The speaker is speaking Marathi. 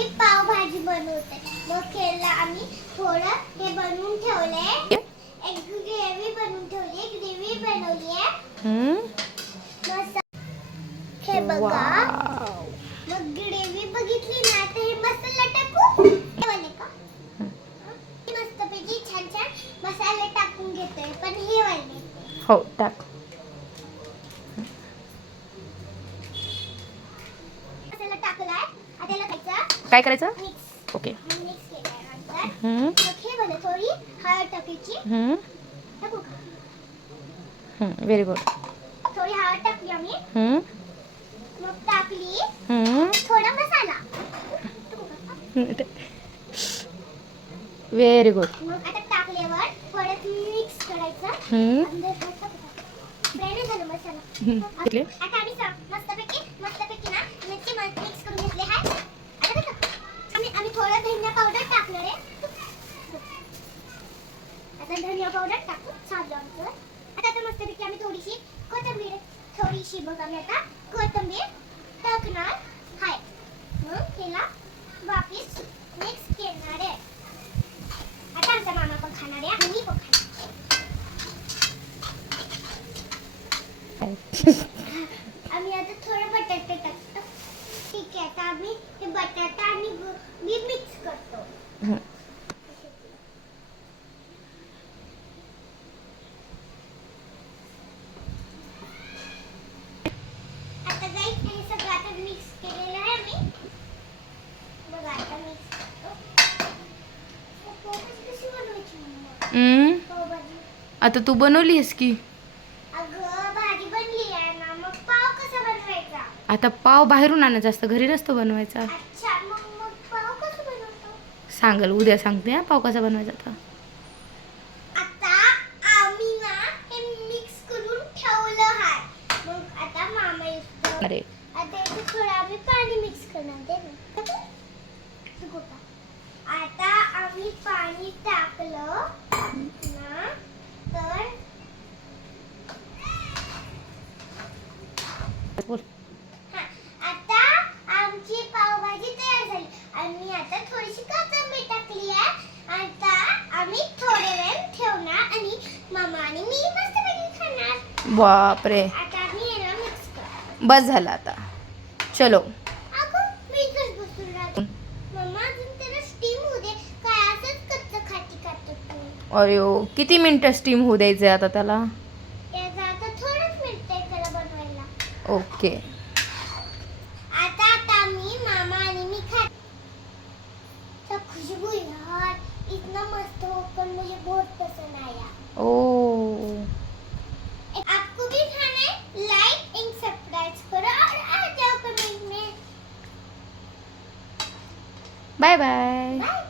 आम्ही पावभाजी बनवते. मग केला आम्ही थोडं हे बनवून ठेवलंय. एक ग्रेव्ही बनवून ठेवली, ग्रेव्ही बनवली आहे. हे बघा. मग ग्रेव्ही बघितली ना तर हे मसाला टाकू ठेवले का? मस्तपैकी छान छान मसाले टाकून घेतोय. पण हे वाले हो टाक. मसाला टाकलाय. आता याला काय करायचं? Mix okay. मिक्स केल्यानंतर मग हे बघा थोडी हळद टाकायची. टाकू का? Very good. थोडी हळद टाकली आम्ही. मग टाकली थोडा मसाला. Very good. मग आता टाकल्यावर थोडं मिक्स करायचं. फ्राय झालं मसाला. आता आम्ही मस्तपैकी ना मिरची मिक्स करून घेतले आहे. आता बघा आम्ही थोडं धनिया पावडर टाकणार आहे. आता धनिया पावडर टाकू छान आमचं. आता मस्तपैकी आम्ही थोडीशी बघा मी आता कोथिंबीर टाकणार आहे. मग त्याला वापस मिक्स करणार आहे. आता आमचा मामा पण खाणार आहे आणि मी पण खाणार. आम्ही आता थोडं बटाटे टाकतो. ठीक आहे. आता आम्ही हे बटाटा आणि मी मिक्स करतो. आता गाईस हे सगळं आता मिक्स केलेलं आहे आम्ही. बघा आता मिक्स करतो. पावभाजी कशी बनवायची मम्मा? पावभाजी आता तू बनवलीस की. अगं भाजी बनली आहे ना. मग पाव कसा बनवायचा? आता पाव बाहेरून आणायचा असतं, घरी नसतो बनवायचा. अच्छा मग पाव कसं बनवतो? सांगल उद्या सांगते हा पाव कसा बनवायचा आता. आता आम्ही ना हे मिक्स करून ठेवलं आहे. मग आता मामा येतो. अरे आता याच्यात थोडं आम्ही पाणी मिक्स करणार आहे. आता आम्ही पाणी टाकलं ना तर बोल. आता आमची पावभाजी तयार झाली. आणि आता थोडीशी कोथिंबीर टाकली आहे. आता आम्ही थोडे वेळ ठेवणार आणि मामा आणि मी मस्तपैकी खाणार. बापरे आता आम्ही याला मिक्स करतो. बस झालं आता. चलो. अगं मी इथंच बसून राहतो. मम्मा अजून त्याला स्टीम होऊ दे. काय असंच कच्चं खातो तू? अरे ओ किती मिनिटं स्टीम होऊ द्यायचे आता त्याला? त्याचा आता थोडंच मिनिट आहे त्याला बनवायला. ओके. आता मी मामा आणि मी खात. तो खुशबू यार इतना मस्त हो पर मुझे बहुत पसंद आया. ओ आपको भी खाना है? लाइक एंड सब्सक्राइब करो और आ जाओ कमेंट में. Bye bye. बाय.